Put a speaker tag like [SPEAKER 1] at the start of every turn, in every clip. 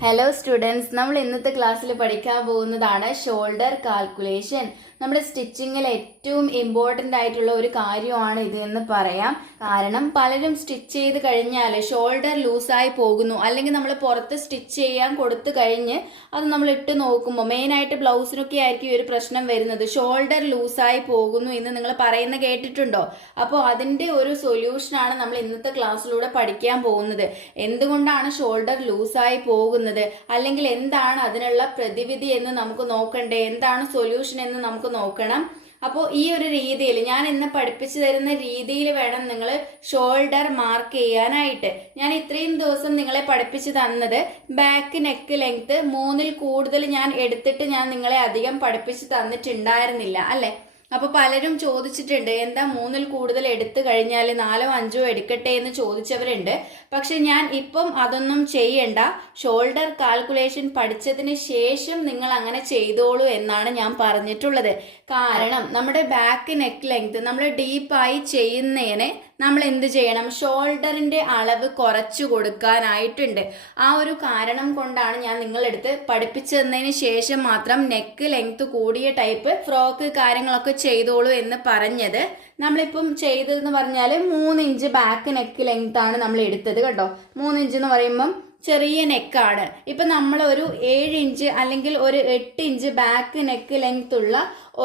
[SPEAKER 1] Hello students നമ്മൾ ഇന്നത്തെ ക്ലാസ്സിൽ പഠിക്കാൻ പോകുന്നതാണ് ഷോൾഡർ കാൽക്കുലേഷൻ നമ്മുടെ സ്റ്റിച്ചിങ്ങിൽ ഏറ്റവും ഇമ്പോർട്ടന്റ് ആയിട്ടുള്ള ഒരു കാര്യമാണ് ഇത് എന്ന് പറയാം. കാരണം പലരും സ്റ്റിച്ച് ചെയ്ത് കഴിഞ്ഞാൽ ഷോൾഡർ ലൂസായി പോകുന്നു. അല്ലെങ്കിൽ നമ്മൾ പുറത്ത് സ്റ്റിച്ച് ചെയ്യാൻ കൊടുത്തു കഴിഞ്ഞ് അത് നമ്മൾ ഇട്ട് നോക്കുമ്പോൾ മെയിനായിട്ട് ബ്ലൗസിനൊക്കെ ആയിരിക്കും ഒരു പ്രശ്നം വരുന്നത്. ഷോൾഡർ ലൂസായി പോകുന്നു എന്ന് നിങ്ങൾ പറയുന്ന കേട്ടിട്ടുണ്ടോ? അപ്പോൾ അതിന്റെ ഒരു സൊല്യൂഷനാണ് നമ്മൾ ഇന്നത്തെ ക്ലാസ്സിലൂടെ പഠിക്കാൻ പോകുന്നത്. എന്തുകൊണ്ടാണ് ഷോൾഡർ ലൂസായി പോകുന്നത്? അല്ലെങ്കിൽ എന്താണ് അതിനുള്ള പ്രതിവിധി എന്ന് നമുക്ക് നോക്കണ്ടേ? എന്താണ് സൊല്യൂഷൻ എന്ന് നമുക്ക് നോക്കണം. അപ്പോൾ ഈ ഒരു രീതിയിൽ ഞാൻ ഇന്ന് പഠിപ്പിച്ചു തരുന്ന രീതിയിൽ വേണം നിങ്ങൾ ഷോൾഡർ മാർക്ക് ചെയ്യാനായിട്ട്. ഞാൻ ഇത്രയും ദിവസം നിങ്ങളെ പഠിപ്പിച്ചു തന്നത് ബാക്ക് നെക്ക് ലെങ്ത് മൂന്നിൽ കൂടുതൽ ഞാൻ എടുത്തിട്ട് ഞാൻ നിങ്ങളെ അധികം പഠിപ്പിച്ചു തന്നിട്ടുണ്ടായിരുന്നില്ല അല്ലെ? അപ്പൊ പലരും ചോദിച്ചിട്ടുണ്ട് എന്താ മൂന്നിൽ കൂടുതൽ എടുത്തു കഴിഞ്ഞാൽ നാലോ അഞ്ചോ എടുക്കട്ടെ എന്ന് ചോദിച്ചവരുണ്ട്. പക്ഷെ ഞാൻ ഇപ്പം അതൊന്നും ചെയ്യണ്ട. ഷോൾഡർ കാൽക്കുലേഷൻ പഠിച്ചതിന് ശേഷം നിങ്ങൾ അങ്ങനെ ചെയ്തോളൂ എന്നാണ് ഞാൻ പറഞ്ഞിട്ടുള്ളത്. കാരണം നമ്മുടെ ബാക്ക് നെക്ക് ലെങ്ത് നമ്മൾ ഡീപ്പായി ചെയ്യുന്നതിന് നമ്മൾ എന്ത് ചെയ്യണം? ഷോൾഡറിന്റെ അളവ് കുറച്ചു കൊടുക്കാനായിട്ടുണ്ട്. ആ ഒരു കാരണം കൊണ്ടാണ് ഞാൻ നിങ്ങളെടുത്ത് പഠിപ്പിച്ചു തന്നതിന് ശേഷം മാത്രം നെക്ക് ലെങ്ത് കൂടിയ ടൈപ്പ് ഫ്രോക്ക് കാര്യങ്ങളൊക്കെ ചെയ്തോളൂ എന്ന് പറഞ്ഞത്. നമ്മളിപ്പം ചെയ്തതെന്ന് പറഞ്ഞാൽ മൂന്ന് ഇഞ്ച് ബാക്ക് നെക്ക് ലെങ്ത് ആണ് നമ്മൾ എടുത്തത് കേട്ടോ. മൂന്ന് ഇഞ്ച് എന്ന് പറയുമ്പം ചെറിയ നെക്കാണ്. ഇപ്പൊ നമ്മൾ ഒരു ഏഴ് ഇഞ്ച് അല്ലെങ്കിൽ ഒരു എട്ട് ഇഞ്ച് ബാക്ക് നെക്ക് ലെങ്ത് ഉള്ള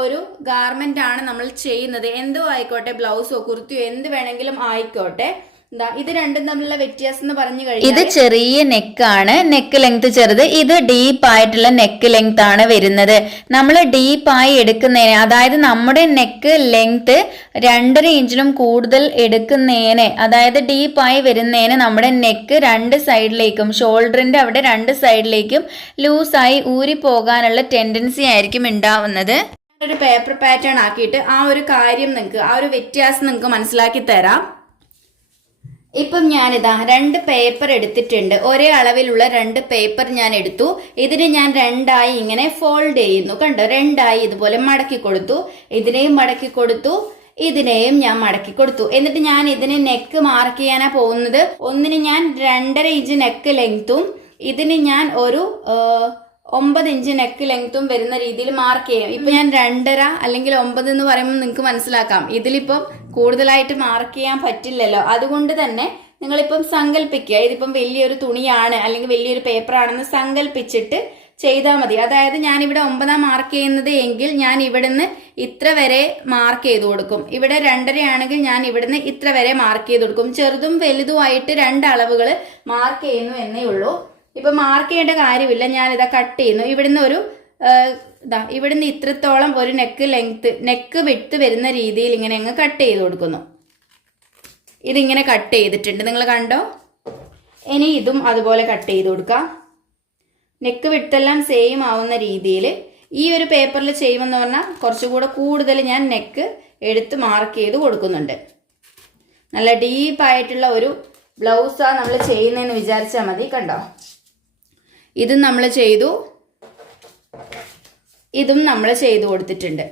[SPEAKER 1] ഒരു ഗാർമെന്റ് ആണ് നമ്മൾ ചെയ്യുന്നത്. എന്തോ ആയിക്കോട്ടെ ബ്ലൗസോ കുർത്തിയോ എന്ത് വേണമെങ്കിലും ആയിക്കോട്ടെ. എന്താ ഇത് രണ്ടും തമ്മിലുള്ള വ്യത്യാസം എന്ന് പറഞ്ഞു കഴിഞ്ഞാൽ
[SPEAKER 2] ഇത് ചെറിയ നെക്കാണ് നെക്ക് ലെങ്ത് ചെറുത്. ഇത് ഡീപ്പ് ആയിട്ടുള്ള നെക്ക് ലെങ്ത് ആണ് വരുന്നത്. നമ്മൾ ഡീപ്പായി എടുക്കുന്നതിന് അതായത് നമ്മുടെ നെക്ക് ലെങ്ത് രണ്ടര ഇഞ്ചിലും കൂടുതൽ എടുക്കുന്നതിന് അതായത് ഡീപ്പായി വരുന്നതിന് നമ്മുടെ നെക്ക് രണ്ട് സൈഡിലേക്കും ഷോൾഡറിന്റെ അവിടെ രണ്ട് സൈഡിലേക്കും ലൂസായി ഊരി പോകാനുള്ള ടെൻഡൻസി ആയിരിക്കും ഉണ്ടാവുന്നത്.
[SPEAKER 1] ഒരു പേപ്പർ പാറ്റേൺ ആക്കിയിട്ട് ആ ഒരു കാര്യം നിങ്ങൾക്ക് ആ ഒരു വ്യത്യാസം നിങ്ങൾക്ക് മനസ്സിലാക്കി തരാം. ഇപ്പം ഞാനിതാ രണ്ട് പേപ്പർ എടുത്തിട്ടുണ്ട്. ഒരേ അളവിലുള്ള രണ്ട് പേപ്പർ ഞാൻ എടുത്തു. ഇതിന് ഞാൻ രണ്ടായി ഇങ്ങനെ ഫോൾഡ് ചെയ്യുന്നു. കണ്ടോ? രണ്ടായി ഇതുപോലെ മടക്കി കൊടുത്തു. ഇതിനെയും മടക്കി കൊടുത്തു. ഇതിനെയും ഞാൻ മടക്കി കൊടുത്തു. എന്നിട്ട് ഞാൻ ഇതിന് നെക്ക് മാർക്ക് ചെയ്യാനാ പോകുന്നത്. ഒന്നിന് ഞാൻ രണ്ടര ഇഞ്ച് നെക്ക് ലെങ്ത്തും ഇതിന് ഞാൻ ഒരു ഒമ്പത് ഇഞ്ച് നെക്ക് ലെങ്ത്തും വരുന്ന രീതിയിൽ മാർക്ക് ചെയ്യാം. ഇപ്പൊ ഞാൻ രണ്ടര അല്ലെങ്കിൽ ഒമ്പത് എന്ന് പറയുമ്പോൾ നിങ്ങൾക്ക് മനസ്സിലാക്കാം. ഇതിലിപ്പം കൂടുതലായിട്ട് മാർക്ക് ചെയ്യാൻ പറ്റില്ലല്ലോ. അതുകൊണ്ട് തന്നെ നിങ്ങളിപ്പം സങ്കല്പിക്കുക ഇതിപ്പം വലിയൊരു തുണിയാണ് അല്ലെങ്കിൽ വലിയൊരു പേപ്പർ ആണെന്ന് സങ്കല്പിച്ചിട്ട് ചെയ്താൽ മതി. അതായത് ഞാൻ ഇവിടെ ഒമ്പതാം മാർക്ക് ചെയ്യുന്നത് എങ്കിൽ ഞാൻ ഇവിടുന്ന് ഇത്ര വരെ മാർക്ക് ചെയ്ത് കൊടുക്കും. ഇവിടെ രണ്ടരയാണെങ്കിൽ ഞാൻ ഇവിടുന്ന് ഇത്ര വരെ മാർക്ക് ചെയ്ത് കൊടുക്കും. ചെറുതും വലുതുമായിട്ട് രണ്ട് അളവുകൾ മാർക്ക് ചെയ്യുന്നു എന്നേ ഉള്ളൂ. ഇപ്പൊ മാർക്ക് ചെയ്യേണ്ട കാര്യമില്ല. ഞാനിതാ കട്ട് ചെയ്യുന്നു. ഇവിടുന്ന് ഒരു ഇതാ ഇവിടുന്ന് ഇത്രത്തോളം ഒരു നെക്ക് ലെങ്ത്ത് നെക്ക് വിട്ട് വരുന്ന രീതിയിൽ ഇങ്ങനെ അങ്ങ് കട്ട് ചെയ്ത് കൊടുക്കുന്നു. ഇതിങ്ങനെ കട്ട് ചെയ്തിട്ടുണ്ട്. നിങ്ങൾ കണ്ടോ? ഇനി ഇതും അതുപോലെ കട്ട് ചെയ്ത് കൊടുക്കാം. നെക്ക് വിട്ടെല്ലാം സെയിം ആവുന്ന രീതിയിൽ ഈ ഒരു പേപ്പറിൽ ചെയ്യുമെന്ന് പറഞ്ഞാൽ കുറച്ചുകൂടെ കൂടുതൽ ഞാൻ നെക്ക് എടുത്ത് മാർക്ക് ചെയ്ത് കൊടുക്കുന്നുണ്ട്. നല്ല ഡീപ്പായിട്ടുള്ള ഒരു ബ്ലൗസാണ് നമ്മൾ ചെയ്യുന്നതെന്ന് വിചാരിച്ചാൽ മതി. കണ്ടോ? ഇതും നമ്മൾ ചെയ്തു. ഇതും നമ്മൾ ചെയ്തു കൊടുത്തിട്ടുണ്ട്.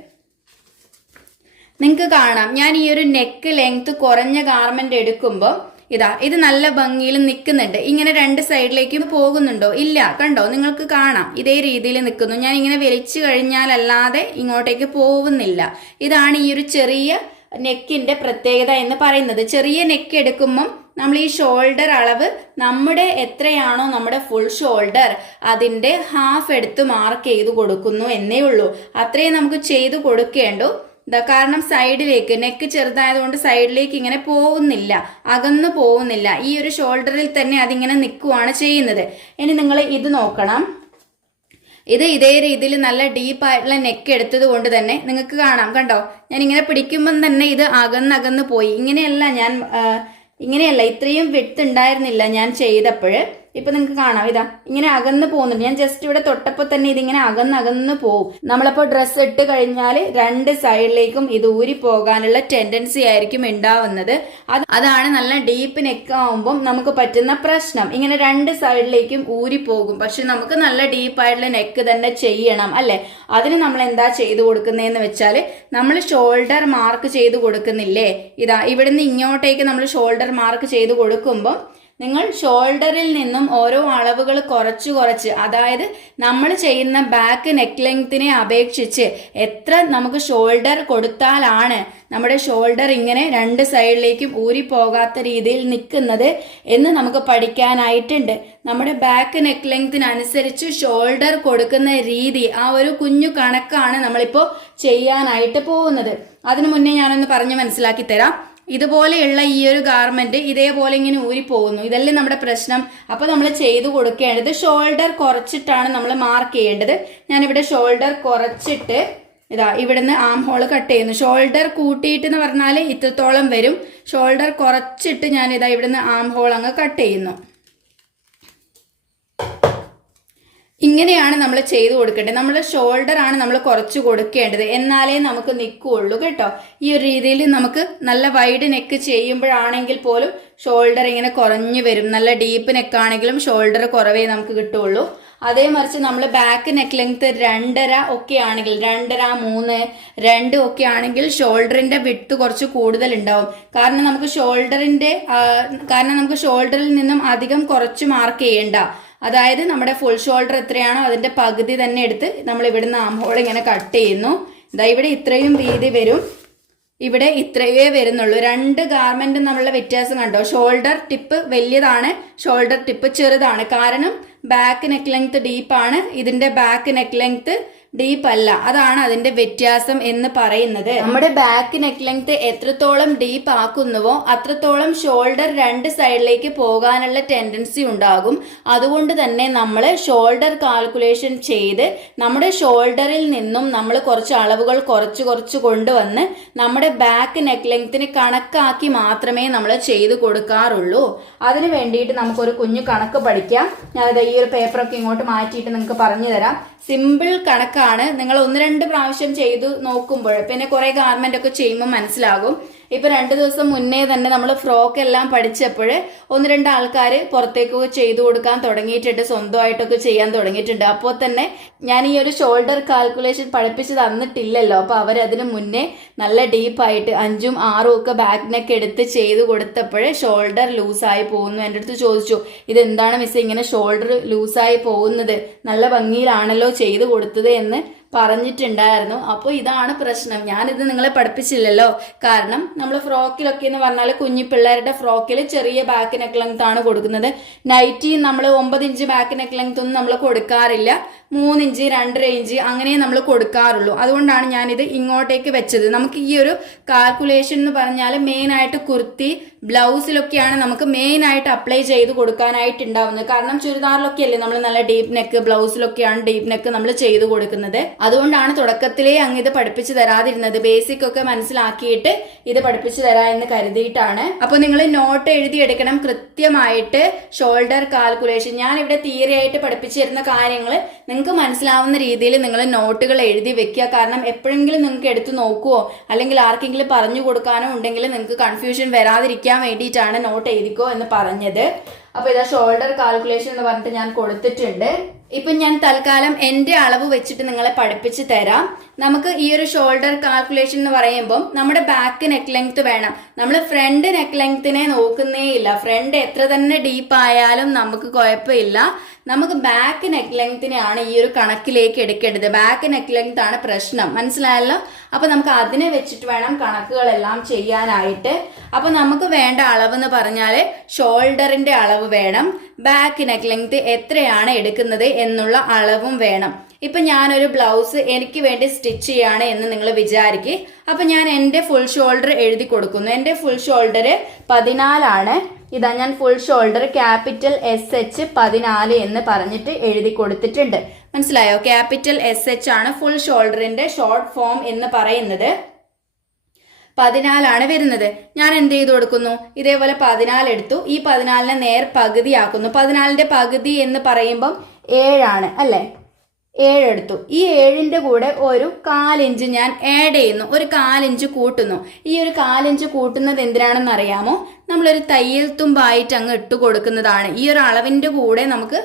[SPEAKER 1] നിങ്ങൾക്ക് കാണാം. ഞാൻ ഈ ഒരു നെക്ക് ലെങ്ത് കുറഞ്ഞ ഗാർമെന്റ് എടുക്കുമ്പോൾ ഇതാ ഇത് നല്ല ഭംഗിയിൽ നിൽക്കുന്നുണ്ട് ഇങ്ങനെ രണ്ട് സൈഡിലേക്കും പോകുന്നുണ്ടോ? ഇല്ല. കണ്ടോ? നിങ്ങൾക്ക് കാണാം. ഇതേ രീതിയിൽ നിൽക്കുന്നു ഞാൻ ഇങ്ങനെ വലിച്ചു കഴിഞ്ഞാലല്ലാതെ ഇങ്ങോട്ടേക്ക് പോകുന്നില്ല ഇതാണ് ഈ ഒരു ചെറിയ നെക്കിന്റെ പ്രത്യേകത എന്ന് പറയുന്നത്. ചെറിയ നെക്ക് എടുക്കുമ്പം നമ്മൾ ഈ ഷോൾഡർ അളവ് നമ്മുടെ എത്രയാണോ നമ്മുടെ ഫുൾ ഷോൾഡർ അതിന്റെ ഹാഫ് എടുത്ത് മാർക്ക് ചെയ്ത് കൊടുക്കുന്നു എന്നേ ഉള്ളൂ. അത്രയും നമുക്ക് ചെയ്തു കൊടുക്കേണ്ടു. കാരണം സൈഡിലേക്ക് നെക്ക് ചെറുതായതുകൊണ്ട് സൈഡിലേക്ക് ഇങ്ങനെ പോകുന്നില്ല. അകന്നു പോകുന്നില്ല. ഈ ഒരു ഷോൾഡറിൽ തന്നെ അതിങ്ങനെ നിൽക്കുവാണ് ചെയ്യുന്നത്. ഇനി നിങ്ങൾ ഇത് നോക്കണം. ഇത് ഇതേ രീതിയിൽ നല്ല ഡീപ്പായിട്ടുള്ള നെക്ക് എടുത്തത് കൊണ്ട് തന്നെ നിങ്ങൾക്ക് കാണാം. കണ്ടോ? ഞാനിങ്ങനെ പിടിക്കുമ്പം തന്നെ ഇത് അകന്നകന്ന് പോയി. ഇങ്ങനെയല്ല ഞാൻ ഇങ്ങനെയല്ല ഇത്രയും വിട്ട് ഉണ്ടായിരുന്നില്ല ഞാൻ ചെയ്തപ്പോൾ. ഇപ്പൊ നിങ്ങൾക്ക് കാണാം. ഇതാ ഇങ്ങനെ അകന്ന് പോകുന്നുണ്ട്. ഞാൻ ജസ്റ്റ് ഇവിടെ തൊട്ടപ്പോൾ തന്നെ ഇതിങ്ങനെ അകന്ന് അകന്ന് പോകും നമ്മളപ്പോൾ ഡ്രസ്സ് ഇട്ട് കഴിഞ്ഞാൽ രണ്ട് സൈഡിലേക്കും ഇത് ഊരി പോകാനുള്ള ടെൻഡൻസി ആയിരിക്കും ഉണ്ടാവുന്നത് അത് അതാണ് നല്ല ഡീപ്പ് നെക്ക് ആവുമ്പം നമുക്ക് പറ്റുന്ന പ്രശ്നം. ഇങ്ങനെ രണ്ട് സൈഡിലേക്കും ഊരി പോകും. പക്ഷെ നമുക്ക് നല്ല ഡീപ്പായിട്ടുള്ള നെക്ക് തന്നെ ചെയ്യണം അല്ലെ? അതിന് നമ്മൾ എന്താ ചെയ്തു കൊടുക്കുന്നതെന്ന് വെച്ചാൽ നമ്മൾ ഷോൾഡർ മാർക്ക് ചെയ്ത് കൊടുക്കുന്നില്ലേ? ഇതാ ഇവിടുന്ന് ഇങ്ങോട്ടേക്ക് നമ്മൾ ഷോൾഡർ മാർക്ക് ചെയ്ത് കൊടുക്കുമ്പോൾ നിങ്ങൾ ഷോൾഡറിൽ നിന്നും ഓരോ അളവുകൾ കുറച്ച് കുറച്ച് അതായത് നമ്മൾ ചെയ്യുന്ന ബാക്ക് നെക്ക് ലെങ്ത്തിനെ അപേക്ഷിച്ച് എത്ര നമുക്ക് ഷോൾഡർ കൊടുത്താലാണ് നമ്മുടെ ഷോൾഡർ ഇങ്ങനെ രണ്ട് സൈഡിലേക്കും ഊരിപ്പോകാത്ത രീതിയിൽ നിൽക്കുന്നത് എന്ന് നമുക്ക് പഠിക്കാനായിട്ടുണ്ട്. നമ്മുടെ ബാക്ക് നെക്ക് ലെങ്തിനനുസരിച്ച് ഷോൾഡർ കൊടുക്കുന്ന രീതി ആ ഒരു കുഞ്ഞു കണക്കാണ് നമ്മളിപ്പോൾ ചെയ്യാനായിട്ട് പോകുന്നത്. അതിനു മുന്നേ ഞാനൊന്ന് പറഞ്ഞ് മനസ്സിലാക്കി തരാം. ഇതുപോലെയുള്ള ഈ ഒരു ഗാർമെന്റ് ഇതേപോലെ ഇങ്ങനെ ഊരിപ്പോകുന്നു. ഇതല്ലേ നമ്മുടെ പ്രശ്നം. അപ്പോൾ നമ്മൾ ചെയ്തു കൊടുക്കേണ്ടത് ഷോൾഡർ കുറച്ചിട്ടാണ് നമ്മൾ മാർക്ക് ചെയ്യേണ്ടത്. ഞാനിവിടെ ഷോൾഡർ കുറച്ചിട്ട് ഇതാ ഇവിടുന്ന് ആം ഹോൾ കട്ട് ചെയ്യുന്നു. ഷോൾഡർ കൂട്ടിയിട്ട് എന്ന് പറഞ്ഞാൽ ഇത്രത്തോളം വരും. ഷോൾഡർ കുറച്ചിട്ട് ഞാൻ ഇതാ ഇവിടുന്ന് ആം ഹോൾ അങ്ങ് കട്ട് ചെയ്യുന്നു. ഇങ്ങനെയാണ് നമ്മൾ ചെയ്തു കൊടുക്കേണ്ടത്. നമ്മൾ ഷോൾഡർ ആണ് നമ്മൾ കുറച്ച് കൊടുക്കേണ്ടത്. എന്നാലേ നമുക്ക് നിൽക്കുകയുള്ളൂ കേട്ടോ. ഈ ഒരു രീതിയിൽ നമുക്ക് നല്ല വൈഡ് നെക്ക് ചെയ്യുമ്പോഴാണെങ്കിൽ പോലും ഷോൾഡർ ഇങ്ങനെ കുറഞ്ഞു വരും. നല്ല ഡീപ്പ് നെക്കാണെങ്കിലും ഷോൾഡർ കുറവേ നമുക്ക് കിട്ടുള്ളൂ. അതേ മറിച്ച് നമ്മൾ ബാക്ക് നെക്ക് ലെങ്ത് രണ്ടര ഒക്കെ ആണെങ്കിൽ രണ്ടര മൂന്ന് രണ്ട് ഒക്കെ ആണെങ്കിൽ ഷോൾഡറിന്റെ വിട്ട് കുറച്ച് കൂടുതൽ ഉണ്ടാവും. കാരണം നമുക്ക് ഷോൾഡറിന്റെ കാരണം നമുക്ക് ഷോൾഡറിൽ നിന്നും അധികം കുറച്ച് മാർക്ക് ചെയ്യണ്ട. അതായത് നമ്മുടെ ഫുൾ ഷോൾഡർ എത്രയാണോ അതിന്റെ പകുതി തന്നെ എടുത്ത് നമ്മൾ ഇവിടുന്ന് ആം ഹോൾ ഇങ്ങനെ കട്ട് ചെയ്യുന്നു. ഇതാ ഇവിടെ ഇത്രയും വീതി വരും. ഇവിടെ ഇത്രയേ വരുന്നുള്ളൂ. രണ്ട് ഗാർമെന്റും നമ്മളുടെ വ്യത്യാസം കണ്ടോ? ഷോൾഡർ ടിപ്പ് വലിയതാണ് ഷോൾഡർ ടിപ്പ് ചെറുതാണ്. കാരണം ബാക്ക് നെക്ക് ലെങ്ത് ഡീപ്പാണ് ഇതിന്റെ ബാക്ക് നെക്ക് ലെങ്ത് ഡീപ്പ് അല്ല അതാണ് അതിന്റെ വ്യത്യാസം എന്ന് പറയുന്നത്. നമ്മുടെ ബാക്ക് നെക്ക് ലെങ്ത് എത്രത്തോളം ഡീപ്പ് ആക്കുന്നുവോ അത്രത്തോളം ഷോൾഡർ രണ്ട് സൈഡിലേക്ക് പോകാനുള്ള ടെൻഡൻസി ഉണ്ടാകും. അതുകൊണ്ട് തന്നെ നമ്മൾ ഷോൾഡർ കാൽക്കുലേഷൻ ചെയ്ത് നമ്മുടെ ഷോൾഡറിൽ നിന്നും നമ്മൾ കുറച്ച് അളവുകൾ കുറച്ച് കുറച്ച് കൊണ്ടുവന്ന് നമ്മുടെ ബാക്ക് നെക്ക് ലെങ്ത്തിന് കണക്കാക്കി മാത്രമേ നമ്മൾ ചെയ്ത് കൊടുക്കാറുള്ളൂ. അതിന് വേണ്ടിയിട്ട് നമുക്കൊരു കുഞ്ഞു കണക്ക് പഠിക്കാം. ഞാനത് ഈ ഒരു പേപ്പറൊക്കെ ഇങ്ങോട്ട് മാറ്റിയിട്ട് നിങ്ങൾക്ക് പറഞ്ഞു തരാം സിമ്പിൾ കണക്കാണ്. നിങ്ങൾ ഒന്ന് രണ്ട് പ്രാവശ്യം ചെയ്തു നോക്കുമ്പോൾ പിന്നെ കുറെ ഗാർമെന്റ് ഒക്കെ ചെയ്യുമ്പോൾ മനസ്സിലാകും. ഇപ്പൊ രണ്ട് ദിവസം മുന്നേ തന്നെ നമ്മൾ ഫ്രോക്ക് എല്ലാം പഠിച്ചപ്പോൾ ഒന്ന് രണ്ട് ആൾക്കാർ പുറത്തേക്ക് ചെയ്തു കൊടുക്കാൻ തുടങ്ങിയിട്ടുണ്ട് സ്വന്തമായിട്ടൊക്കെ ചെയ്യാൻ തുടങ്ങിയിട്ടുണ്ട്. അപ്പോൾ തന്നെ ഞാൻ ഈ ഒരു ഷോൾഡർ കാൽക്കുലേഷൻ പഠിപ്പിച്ച് തന്നിട്ടില്ലല്ലോ. അപ്പൊ അവരതിന് മുന്നേ നല്ല ഡീപ്പായിട്ട് അഞ്ചും ആറും ഒക്കെ ബാക്ക് നെക്ക് എടുത്ത് ചെയ്ത് കൊടുത്തപ്പോൾ ഷോൾഡർ ലൂസായി പോകുന്നു. എന്റെ അടുത്ത് ചോദിച്ചു ഇതെന്താണ് മിസ് ഇങ്ങനെ ഷോൾഡർ ലൂസായി പോകുന്നത്? നല്ല ഭംഗിയിലാണല്ലോ ചെയ്ത് കൊടുത്തത് എന്ന് പറഞ്ഞിട്ടുണ്ടായിരുന്നു. അപ്പോൾ ഇതാണ് പ്രശ്നം. ഞാനിത് നിങ്ങളെ പഠിപ്പിച്ചില്ലല്ലോ. കാരണം നമ്മൾ ഫ്രോക്കിലൊക്കെ എന്ന് പറഞ്ഞാൽ കുഞ്ഞു പിള്ളേരുടെ ഫ്രോക്കിൽ ചെറിയ ബാക്ക് നെക്ക് ലെങ്ത് ആണ് കൊടുക്കുന്നത്. നൈറ്റി നമ്മൾ ഒമ്പത് ഇഞ്ച് ബാക്ക് നെക്ക് ലെങ്ത് ഒന്നും നമ്മൾ കൊടുക്കാറില്ല. മൂന്നിഞ്ച് രണ്ടര ഇഞ്ച് അങ്ങനെ നമ്മൾ കൊടുക്കാറുള്ളൂ. അതുകൊണ്ടാണ് ഞാനിത് ഇങ്ങോട്ടേക്ക് വെച്ചത്. നമുക്ക് ഈ ഒരു കാൽക്കുലേഷൻ എന്ന് പറഞ്ഞാൽ മെയിനായിട്ട് കുർത്തി ബ്ലൗസിലൊക്കെയാണ് നമുക്ക് മെയിൻ ആയിട്ട് അപ്ലൈ ചെയ്ത് കൊടുക്കാനായിട്ട് ഉണ്ടാവുന്നത് കാരണം ചുരിദാറിലൊക്കെ അല്ലേ നമ്മൾ നല്ല ഡീപ്പ് നെക്ക് ബ്ലൗസിലൊക്കെയാണ് ഡീപ്പ് നെക്ക് നമ്മൾ ചെയ്ത് കൊടുക്കുന്നത്. അതുകൊണ്ടാണ് തുടക്കത്തിലേ അങ്ങ് ഇത് പഠിപ്പിച്ചു തരാതിരുന്നത്. ബേസിക് ഒക്കെ മനസ്സിലാക്കിയിട്ട് ഇത് പഠിപ്പിച്ചു തരാ എന്ന് കരുതിയിട്ടാണ്. അപ്പോൾ നിങ്ങൾ നോട്ട് എഴുതിയെടുക്കണം. കൃത്യമായിട്ട് ഷോൾഡർ കാൽക്കുലേഷൻ ഞാൻ ഇവിടെ തിയറി ആയിട്ട് പഠിപ്പിച്ചു തരുന്ന കാര്യങ്ങൾ നിങ്ങൾക്ക് മനസ്സിലാവുന്ന രീതിയിൽ നിങ്ങൾ നോട്ടുകൾ എഴുതി വെക്കുക. കാരണം എപ്പോഴെങ്കിലും നിങ്ങൾക്ക് എടുത്തു നോക്കുവോ? അല്ലെങ്കിൽ ആർക്കെങ്കിലും പറഞ്ഞു കൊടുക്കാനോ ഉണ്ടെങ്കിൽ നിങ്ങൾക്ക് കൺഫ്യൂഷൻ വരാതിരിക്കാൻ വേണ്ടിയിട്ടാണ് നോട്ട് എഴുതിക്കോ എന്ന് പറഞ്ഞത്. അപ്പൊ ഇതാ ഷോൾഡർ കാൽക്കുലേഷൻ എന്ന് പറഞ്ഞിട്ട് ഞാൻ കൊടുത്തിട്ടുണ്ട്. ഇപ്പൊ ഞാൻ തൽക്കാലം എന്റെ അളവ് വെച്ചിട്ട് നിങ്ങളെ പഠിപ്പിച്ച് തരാം. നമുക്ക് ഈ ഒരു ഷോൾഡർ കാൽക്കുലേഷൻ എന്ന് പറയുമ്പോൾ നമ്മുടെ ബാക്ക് നെക്ക് ലെങ്ത് വേണം. നമ്മൾ ഫ്രണ്ട് നെക്ക് ലെങ്ത്തിനെ നോക്കുന്നേ ഇല്ല. ഫ്രണ്ട് എത്ര തന്നെ ഡീപ്പ് ആയാലും നമുക്ക് കുഴപ്പമില്ല. നമുക്ക് ബാക്ക് നെക്ക് ലെങ്ത്തിനെയാണ് ഈ ഒരു കണക്കിലേക്ക് എടുക്കേണ്ടത്. ബാക്ക് നെക്ക് ലെങ്ത് ആണ് പ്രശ്നം. മനസ്സിലായല്ലോ? അപ്പൊ നമുക്ക് അതിനെ വെച്ചിട്ട് വേണം കണക്കുകളെല്ലാം ചെയ്യാനായിട്ട്. അപ്പൊ നമുക്ക് വേണ്ട അളവ് എന്ന് പറഞ്ഞാൽ ഷോൾഡറിന്റെ അളവ് വേണം. ബാക്ക് നെക്ക് ലെങ്ത് എത്രയാണ് എടുക്കുന്നത് എന്നുള്ള അളവും വേണം. ഇപ്പൊ ഞാനൊരു ബ്ലൗസ് എനിക്ക് വേണ്ടി സ്റ്റിച്ച് ചെയ്യാണ് എന്ന് നിങ്ങൾ വിചാരിക്കുക അപ്പൊ ഞാൻ എന്റെ ഫുൾ ഷോൾഡർ എഴുതി കൊടുക്കുന്നു. എന്റെ ഫുൾ ഷോൾഡർ പതിനാലാണ്. ഇതാ ഞാൻ full shoulder capital S H പതിനാല് എന്ന് പറഞ്ഞിട്ട് എഴുതി കൊടുത്തിട്ടുണ്ട്. മനസ്സിലായോ? ക്യാപിറ്റൽ എസ് എച്ച് ആണ് ഫുൾ ഷോൾഡറിന്റെ ഷോർട്ട് ഫോം എന്ന് പറയുന്നത്. പതിനാലാണ് വരുന്നത്. ഞാൻ എന്ത് ചെയ്തു കൊടുക്കുന്നു? ഇതേപോലെ പതിനാല് എടുത്തു. ഈ പതിനാലിനെ നേർ പകുതിയാക്കുന്നു. പതിനാലിന്റെ പകുതി എന്ന് പറയുമ്പം ഏഴാണ് അല്ലേ? ഏഴെടുത്തു. ഈ ഏഴിന്റെ കൂടെ ഒരു കാലിഞ്ച് ഞാൻ ആഡ് ചെയ്യുന്നു. ഒരു കാലിഞ്ച് കൂട്ടുന്നു. ഈ ഒരു കാലിഞ്ച് കൂട്ടുന്നത് എന്തിനാണെന്ന് അറിയാമോ? നമ്മളൊരു തയ്യൽ തുമ്പായിട്ട് അങ്ങ് ഇട്ട് കൊടുക്കുന്നതാണ്. ഈ ഒരു അളവിന്റെ കൂടെ നമുക്ക്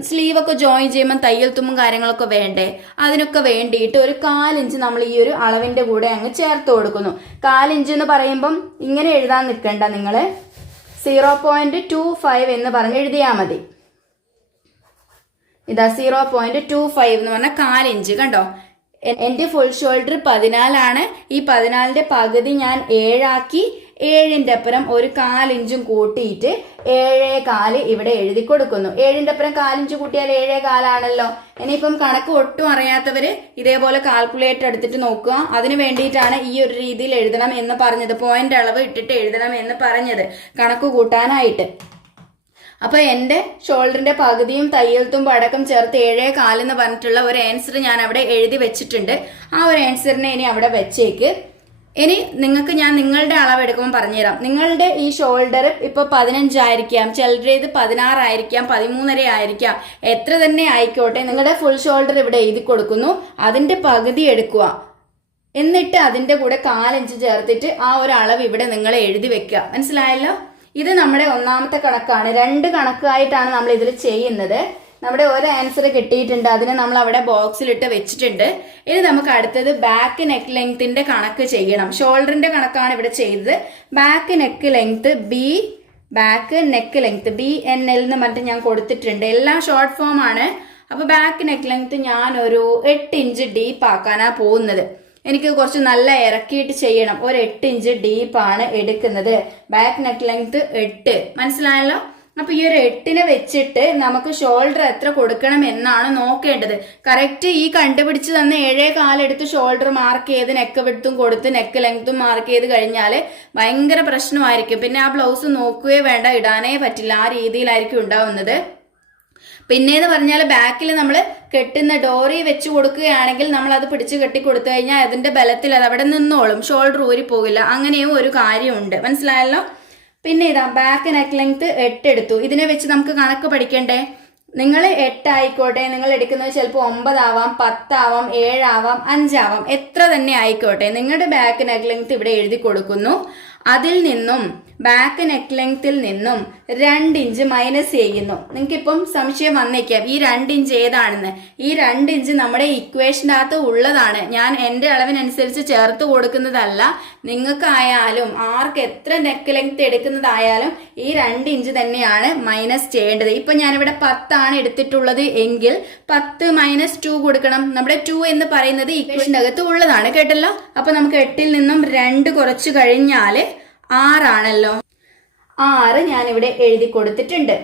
[SPEAKER 1] സ്ലീവൊക്കെ ജോയിൻ ചെയ്യുമ്പോൾ തയ്യൽ തുമ്പും കാര്യങ്ങളൊക്കെ വേണ്ടേ? അതിനൊക്കെ വേണ്ടിയിട്ട് ഒരു കാലിഞ്ച് നമ്മൾ ഈ ഒരു അളവിന്റെ കൂടെ അങ്ങ് ചേർത്ത് കൊടുക്കുന്നു. കാലിഞ്ച് എന്ന് പറയുമ്പം ഇങ്ങനെ എഴുതാൻ നിൽക്കണ്ട നിങ്ങൾ സീറോ പോയിന്റ് ടു ഫൈവ് എന്ന് പറഞ്ഞ് എഴുതിയാൽ മതി. ഇതാ സീറോ പോയിന്റ് ടു ഫൈവ് എന്ന് പറഞ്ഞാൽ കാലിഞ്ച് കണ്ടോ? എന്റെ ഫുൾ ഷോൾഡർ പതിനാലാണ്. ഈ പതിനാലിന്റെ പകുതി ഞാൻ ഏഴാക്കി. ഏഴിന്റെ അപ്പുറം ഒരു കാലിഞ്ചും കൂട്ടിയിട്ട് ഏഴേ കാൽ ഇവിടെ എഴുതി കൊടുക്കുന്നു. ഏഴിന്റെ അപ്പുറം കാലിഞ്ച് കൂട്ടിയാൽ ഏഴേ കാലാണല്ലോ. ഇനിയിപ്പം കണക്ക് ഒട്ടും അറിയാത്തവര് ഇതേപോലെ കാൽക്കുലേറ്റർ എടുത്തിട്ട് നോക്കുക. അതിന് വേണ്ടിയിട്ടാണ് ഈ ഒരു രീതിയിൽ എഴുതണം എന്ന് പറഞ്ഞത്. പോയിന്റ് അളവ് ഇട്ടിട്ട് എഴുതണം എന്ന് പറഞ്ഞത്. കണക്ക് കൂട്ടാനായിട്ട്. അപ്പൊ എന്റെ ഷോൾഡറിന്റെ പകുതിയും തയ്യൽ തുമ്പ് അടക്കം ചേർത്ത് ഏഴേ കാലെന്ന് പറഞ്ഞിട്ടുള്ള ഒരു ആൻസർ ഞാൻ അവിടെ എഴുതി വെച്ചിട്ടുണ്ട്. ആ ഒരു ആൻസറിനെ ഇനി അവിടെ വെച്ചേക്ക്. ഇനി നിങ്ങൾക്ക് ഞാൻ നിങ്ങളുടെ അളവ് എടുക്കുമ്പോൾ പറഞ്ഞുതരാം. നിങ്ങളുടെ ഈ ഷോൾഡർ ഇപ്പൊ പതിനഞ്ചായിരിക്കാം ചിലരുടേത് പതിനാറായിരിക്കാം പതിമൂന്നര ആയിരിക്കാം. എത്ര തന്നെ ആയിക്കോട്ടെ നിങ്ങളുടെ ഫുൾ ഷോൾഡർ ഇവിടെ എഴുതി കൊടുക്കുന്നു. അതിന്റെ പകുതി എടുക്കുക. എന്നിട്ട് അതിന്റെ കൂടെ കാലഞ്ച് ചേർത്തിട്ട് ആ ഒരു അളവ് ഇവിടെ നിങ്ങൾ എഴുതി വെക്കുക. മനസ്സിലായല്ലോ? ഇത് നമ്മുടെ ഒന്നാമത്തെ കണക്കാണ്. രണ്ട് കണക്കായിട്ടാണ് നമ്മൾ ഇതിൽ ചെയ്യുന്നത്. നമ്മുടെ ഒരു ആൻസർ കിട്ടിയിട്ടുണ്ട്. അതിനെ നമ്മൾ അവിടെ ബോക്സിലിട്ട് വെച്ചിട്ടുണ്ട്. ഇനി നമുക്ക് അടുത്തത് ബാക്ക് നെക്ക് ലെങ്ത്തിന്റെ കണക്ക് ചെയ്യണം. ഷോൾഡറിന്റെ കണക്കാണ് ഇവിടെ ചെയ്തത്. Back neck length B back neck length B N L എന്ന് പറഞ്ഞിട്ട് ഞാൻ കൊടുത്തിട്ടുണ്ട്. എല്ലാം ഷോർട്ട് ഫോം ആണ്. അപ്പൊ ബാക്ക് നെക്ക് ലെങ്ത് ഞാൻ ഒരു എട്ട് ഇഞ്ച് ഡീപ്പ് ആക്കാനാ പോകുന്നത്. എനിക്ക് കുറച്ച് നല്ല ഇറക്കിയിട്ട് ചെയ്യണം. ഒരു എട്ട് ഇഞ്ച് ഡീപ്പാണ് എടുക്കുന്നത്. ബാക്ക് നെക്ക് ലെങ്ത് എട്ട്. മനസ്സിലായല്ലോ? അപ്പൊ ഈ ഒരു എട്ടിനെ വെച്ചിട്ട് നമുക്ക് ഷോൾഡർ എത്ര കൊടുക്കണം എന്നാണ് നോക്കേണ്ടത്. കറക്റ്റ് ഈ കണ്ടുപിടിച്ച് തന്ന ഏഴേ കാലെടുത്ത് ഷോൾഡർ മാർക്ക് ചെയ്ത് നെക്ക് വിടുത്തും കൊടുത്ത് നെക്ക് ലെങ്ത്തും മാർക്ക് ചെയ്ത് കഴിഞ്ഞാൽ ഭയങ്കര പ്രശ്നമായിരിക്കും. പിന്നെ ആ ബ്ലൗസ് നോക്കുകയോ വേണ്ട ഇടാനേ പറ്റില്ല. ആ രീതിയിലായിരിക്കും ഉണ്ടാവുന്നത്. പിന്നെന്ന് പറഞ്ഞാൽ ബാക്കിൽ നമ്മൾ കെട്ടുന്ന ഡോറി വെച്ച് കൊടുക്കുകയാണെങ്കിൽ നമ്മൾ അത് പിടിച്ച് കെട്ടി കൊടുത്തു കഴിഞ്ഞാൽ അതിന്റെ ബലത്തിൽ അത് അവിടെ നിന്നോളും. ഷോൾഡർ ഊരി പോകില്ല. അങ്ങനെയും ഒരു കാര്യമുണ്ട്. മനസ്സിലായല്ലോ? പിന്നെ ഇതാ ബാക്ക് നെക്ക് ലെങ്ത് എട്ട് എടുത്തു. ഇതിനെ വെച്ച് നമുക്ക് കണക്ക് പഠിക്കണ്ടേ? നിങ്ങൾ എട്ടായിക്കോട്ടെ. നിങ്ങൾ എടുക്കുന്നത് ചിലപ്പോൾ ഒമ്പതാവാം പത്താവാം ഏഴാവാം അഞ്ചാവാം എത്ര തന്നെ ആയിക്കോട്ടെ. നിങ്ങളുടെ ബാക്ക് നെക്ക് ലെങ്ത് ഇവിടെ എഴുതി കൊടുക്കുന്നു. അതിൽ നിന്നും ബാക്ക് നെക്ക് ലെങ്ത്തിൽ നിന്നും രണ്ട് ഇഞ്ച് മൈനസ് ചെയ്യുന്നു. നിങ്ങൾക്ക് ഇപ്പം സംശയം വന്നേക്കാം. ഈ രണ്ട് ഇഞ്ച് ഏതാണെന്ന്? ഈ രണ്ട് ഇഞ്ച് നമ്മുടെ ഇക്വേഷന്റെ അകത്ത് ഉള്ളതാണ്. ഞാൻ എന്റെ അളവിനനുസരിച്ച് ചേർത്ത് കൊടുക്കുന്നതല്ല. നിങ്ങൾക്കായാലും ആർക്ക് എത്ര നെക്ക് ലെങ്ത് എടുക്കുന്നതായാലും ഈ രണ്ട് ഇഞ്ച് തന്നെയാണ് മൈനസ് ചെയ്യേണ്ടത്. ഇപ്പം ഞാനിവിടെ പത്താണ് എടുത്തിട്ടുള്ളത് എങ്കിൽ പത്ത് മൈനസ് ടു കൊടുക്കണം. നമ്മുടെ ടു എന്ന് പറയുന്നത് ഇക്വേഷന്റെ അകത്ത് ഉള്ളതാണ്. കേട്ടല്ലോ? അപ്പം നമുക്ക് എട്ടിൽ നിന്നും രണ്ട് കുറച്ച് കഴിഞ്ഞാൽ ആറാണല്ലോ. ആറ് ഞാനിവിടെ എഴുതി കൊടുത്തിട്ടുണ്ട്.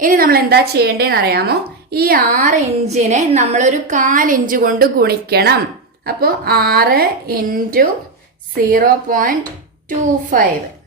[SPEAKER 1] ഇനി നമ്മൾ എന്താ ചെയ്യേണ്ടതെന്ന് അറിയാമോ? ഈ ആറ് ഇഞ്ചിനെ നമ്മളൊരു കാലിഞ്ച് കൊണ്ട് ഗുണിക്കണം. അപ്പോൾ ആറ് into zero point two five.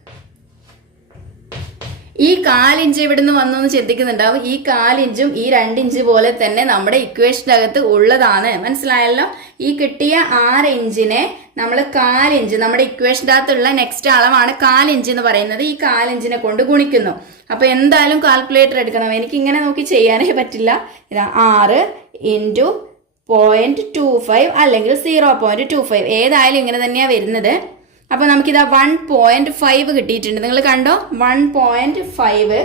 [SPEAKER 1] ഈ കാലിഞ്ച് ഇവിടുന്ന് വന്നു എന്ന് ചിന്തിക്കുന്നുണ്ടാവും. ഈ കാലിഞ്ചും ഈ രണ്ടിഞ്ച് പോലെ തന്നെ നമ്മുടെ ഇക്വേഷനകത്ത് ഉള്ളതാണ്. മനസ്സിലായല്ലോ? ഈ കിട്ടിയ ആറ് ഇഞ്ചിനെ നമ്മൾ കാലിഞ്ച് നമ്മുടെ ഇക്വേഷന്റെ അകത്തുള്ള നെക്സ്റ്റ് അളവാണ് കാലിഞ്ച് എന്ന് പറയുന്നത്. ഈ കാലിഞ്ചിനെ കൊണ്ട് ഗുണിക്കുന്നു. അപ്പൊ എന്തായാലും കാൽക്കുലേറ്റർ എടുക്കണം. എനിക്ക് ഇങ്ങനെ നോക്കി ചെയ്യാനേ പറ്റില്ല. ഇതാ ആറ് ഇന്റു പോയിന്റ് ടു ഫൈവ് അല്ലെങ്കിൽ സീറോ പോയിന്റ് ടു ഫൈവ് ഏതായാലും ഇങ്ങനെ തന്നെയാണ് വരുന്നത്. അപ്പൊ നമുക്കിതാ വൺ പോയിന്റ് ഫൈവ് കിട്ടിയിട്ടുണ്ട്. നിങ്ങൾ കണ്ടോ? വൺ പോയിന്റ് ഫൈവ്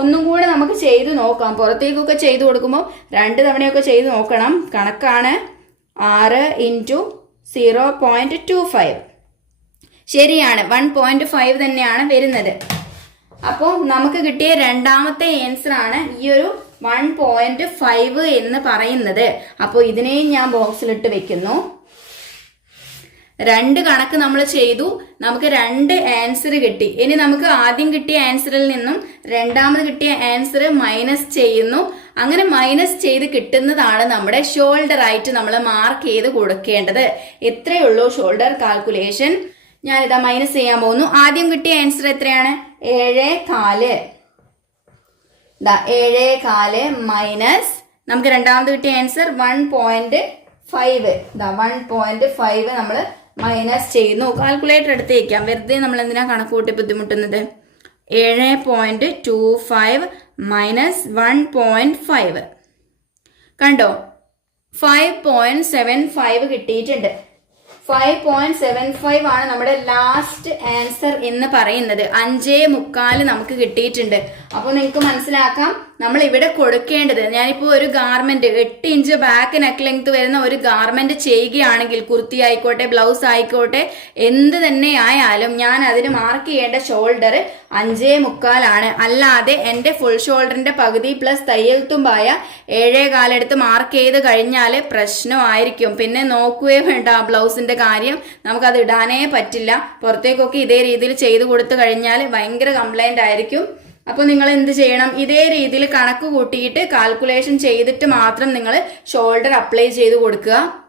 [SPEAKER 1] ഒന്നും കൂടെ നമുക്ക് ചെയ്ത് നോക്കാം. പുറത്തേക്കൊക്കെ ചെയ്ത് കൊടുക്കുമ്പോൾ രണ്ട് തവണയൊക്കെ ചെയ്ത് നോക്കണം. കണക്കാണ് ആറ് into zero point two five ശരിയാണ്. വൺ പോയിന്റ് ഫൈവ് തന്നെയാണ് വരുന്നത്. അപ്പോൾ നമുക്ക് കിട്ടിയ രണ്ടാമത്തെ ആൻസർ ആണ് ഈ ഒരു വൺ പോയിന്റ് ഫൈവ് എന്ന് പറയുന്നത്. അപ്പോൾ ഇതിനെയും ഞാൻ ബോക്സിലിട്ട് വെക്കുന്നു. രണ്ട് കണക്ക് നമ്മൾ ചെയ്തു. നമുക്ക് രണ്ട് ആൻസർ കിട്ടി. ഇനി നമുക്ക് ആദ്യം കിട്ടിയ ആൻസറിൽ നിന്നും രണ്ടാമത് കിട്ടിയ ആൻസർ മൈനസ് ചെയ്യുന്നു. അങ്ങനെ മൈനസ് ചെയ്ത് കിട്ടുന്നതാണ് നമ്മുടെ ഷോൾഡർ ആയിട്ട് നമ്മൾ മാർക്ക് ചെയ്ത് കൊടുക്കേണ്ടത്. ഇത്രയേ ഉള്ളൂ ഷോൾഡർ കാൽക്കുലേഷൻ ഞാൻ ഇതാ മൈനസ് ചെയ്യാൻ പോകുന്നു. ആദ്യം കിട്ടിയ ആൻസർ എത്രയാണ്? ഏഴ് കാൽ. ഇതാ ഏഴ് കാൽ മൈനസ് നമുക്ക് രണ്ടാമത് കിട്ടിയ ആൻസർ വൺ പോയിന്റ് ഫൈവ് ഇതാ വൺ പോയിന്റ് ഫൈവ് നമ്മൾ മൈനസ് ചെയ്യുന്നു കാൽക്കുലേറ്റർ എടുത്ത് വയ്ക്കാം വെറുതെ നമ്മൾ എന്തിനാ കണക്ക് കൂട്ടി ബുദ്ധിമുട്ടുന്നത്? ഏഴ് point two five minus one point five കണ്ടോ? ഫൈവ് പോയിന്റ് സെവൻ ഫൈവ് കിട്ടിയിട്ടുണ്ട്. ഫൈവ് പോയിന്റ് സെവൻ ഫൈവ് ആണ് നമ്മുടെ ലാസ്റ്റ് ആൻസർ എന്ന് പറയുന്നത്. അഞ്ചേ മുക്കാൽ നമുക്ക് കിട്ടിയിട്ടുണ്ട്. അപ്പോൾ നിങ്ങൾക്ക് മനസ്സിലാക്കാം. നമ്മൾ ഇവിടെ കൊടുക്കേണ്ടത് ഞാനിപ്പോൾ ഒരു ഗാർമെന്റ് എട്ട് ഇഞ്ച് ബാക്ക് നെക്ക് ലെങ്ത് വരുന്ന ഒരു ഗാർമെന്റ് ചെയ്യുകയാണെങ്കിൽ കുർത്തി ആയിക്കോട്ടെ ബ്ലൗസ് ആയിക്കോട്ടെ എന്ത് തന്നെ ആയാലും ഞാൻ അതിന് മാർക്ക് ചെയ്യേണ്ട ഷോൾഡർ അഞ്ചേ മുക്കാലാണ്. അല്ലാതെ എന്റെ ഫുൾ ഷോൾഡറിന്റെ പകുതി പ്ലസ് തയ്യൽ തുമ്പായ ഏഴേ കാലെടുത്ത് മാർക്ക് ചെയ്ത് കഴിഞ്ഞാൽ പ്രശ്നമായിരിക്കും. പിന്നെ നോക്കുകയേ വേണ്ട ആ ബ്ലൗസിന്റെ കാര്യം നമുക്കത് ഇടാനേ പറ്റില്ല. പുറത്തേക്കൊക്കെ ഇതേ രീതിയിൽ ചെയ്ത് കൊടുത്തു കഴിഞ്ഞാൽ ഭയങ്കര കംപ്ലൈന്റ് ആയിരിക്കും. അപ്പോൾ നിങ്ങൾ എന്ത് ചെയ്യണം? ഇതേ രീതിയിൽ കണക്ക് കൂട്ടിയിട്ട് കാൽക്കുലേഷൻ ചെയ്തിട്ട് മാത്രം നിങ്ങൾ ഷോൾഡർ അപ്ലൈ ചെയ്ത് കൊടുക്കുക.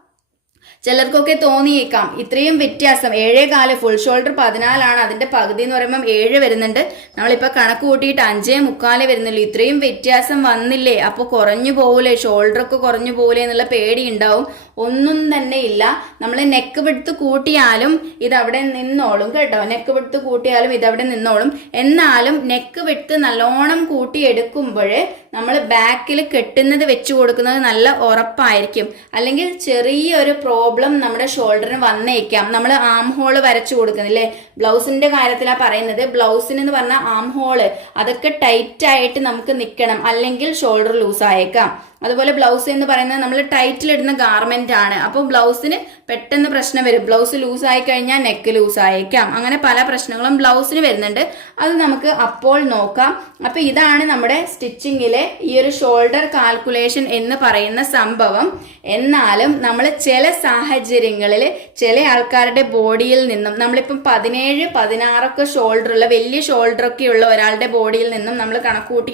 [SPEAKER 1] ചിലർക്കൊക്കെ തോന്നിയേക്കാം. ഇത്രയും വ്യത്യാസം. ഏഴേ കാൽ ഫുൾ ഷോൾഡർ പതിനാലാണ്. അതിന്റെ പകുതി എന്ന് പറയുമ്പം ഏഴ് വരുന്നുണ്ട്. നമ്മളിപ്പോൾ കണക്ക് കൂട്ടിയിട്ട് അഞ്ചേ മുക്കാലേ വരുന്നുള്ളൂ. ഇത്രയും വ്യത്യാസം വന്നില്ലേ? അപ്പോൾ കുറഞ്ഞു പോകൂലേ ഷോൾഡറൊക്കെ കുറഞ്ഞു പോകൂലേ എന്നുള്ള പേടി ഉണ്ടാവും. ഒന്നും തന്നെ ഇല്ല. നമ്മൾ നെക്ക് വിടുത്ത് കൂട്ടിയാലും ഇതവിടെ നിന്നോളും കേട്ടോ. നെക്ക് വിടുത്ത് കൂട്ടിയാലും ഇതവിടെ നിന്നോളും. എന്നാലും നെക്ക് വിട്ട് നല്ലോണം കൂട്ടിയെടുക്കുമ്പോൾ നമ്മൾ ബാക്കിൽ കെട്ടുന്നത് വെച്ച് കൊടുക്കുന്നത് നല്ല ഉറപ്പായിരിക്കും. അല്ലെങ്കിൽ ചെറിയൊരു പ്രോബ്ലം നമ്മുടെ ഷോൾഡറിന് വന്നേക്കാം. നമ്മൾ ആം ഹോൾ വരച്ചു കൊടുക്കുന്നില്ലേ? ബ്ലൗസിന്റെ കാര്യത്തിലാണ് പറയുന്നത്. ബ്ലൗസിന് എന്ന് പറഞ്ഞാൽ ആം ഹോൾ അതൊക്കെ ടൈറ്റായിട്ട് നമുക്ക് നിൽക്കണം അല്ലെങ്കിൽ ഷോൾഡർ ലൂസ് ആയേക്കാം. അതുപോലെ ബ്ലൗസ് എന്ന് പറയുന്നത് നമ്മൾ ടൈറ്റിലിടുന്ന ഗാർമെന്റ് ആണ്. അപ്പോൾ ബ്ലൗസിന് പെട്ടെന്ന് പ്രശ്നം വരും. ബ്ലൗസ് ലൂസ് ആയി കഴിഞ്ഞാൽ നെക്ക് ലൂസ് ആയേക്കാം. അങ്ങനെ പല പ്രശ്നങ്ങളും ബ്ലൗസിന് വരുന്നുണ്ട്. അത് നമുക്ക് അപ്പോൾ നോക്കാം. അപ്പൊ ഇതാണ് നമ്മുടെ സ്റ്റിച്ചിങ്ങിലെ ഈ ഒരു ഷോൾഡർ കാൽക്കുലേഷൻ എന്ന് പറയുന്ന സംഭവം. എന്നാലും നമ്മൾ ചില സാഹചര്യങ്ങളിൽ ചില ആൾക്കാരുടെ ബോഡിയിൽ നിന്നും നമ്മളിപ്പം പതിനേഴ് പതിനാറൊക്കെ ഉള്ള വലിയ ഷോൾഡർ ഒക്കെ ഉള്ള ഒരാളുടെ ബോഡിയിൽ നിന്നും നമ്മൾ